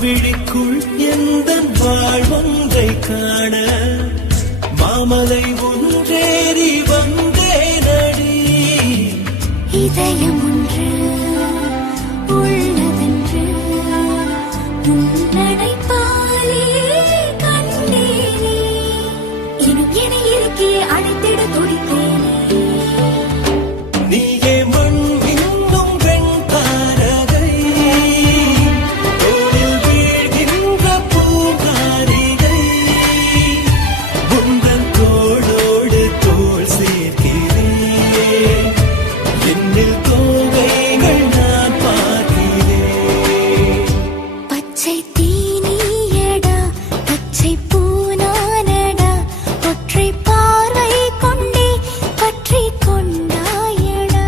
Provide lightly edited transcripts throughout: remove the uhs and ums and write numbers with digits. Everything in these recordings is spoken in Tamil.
விழிக்குள் எந்தன் வாழ்வொன்றை காண மாமலை ஒன்றேறி வந்தேனடி. இதயம் ஒன்று உள்ளதென்று உன்னடைப்பாலே கண்டேனே. இன்னும் என இருக்கே அழைத்திட துடித்தேனே. நீயே மண் இன்னும் வெண் தாரகை, தோளில் வீழ்கின்ற பூங்காரிகை. உந்தன் தோளோடு தோள் சேர்க்கிறேன், என்னில் தோகைகள் நான் பார்க்கிறேன். பச்சை தீனியடா பச்சை பூனானடா, ஒற்றை பார்வை கொண்டே பற்றி கொண்டாயடா.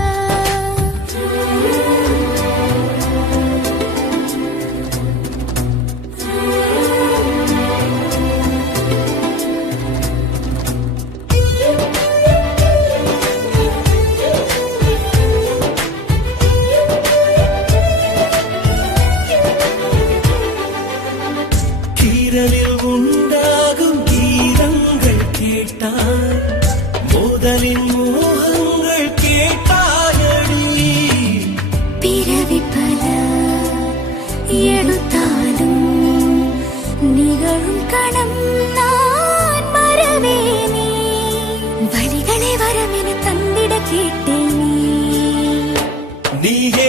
கீரலில் உண்டாகும் கீதங்கள் கேட்டாய், மோதலின் மோகங்கள் கேட்டாயடி. பிறவி பல எடுத்தாலும் நிகழும் கணம் நான் மறவேனே. வழிகளை வரமென தந்திட கேட்டேனே. நீயே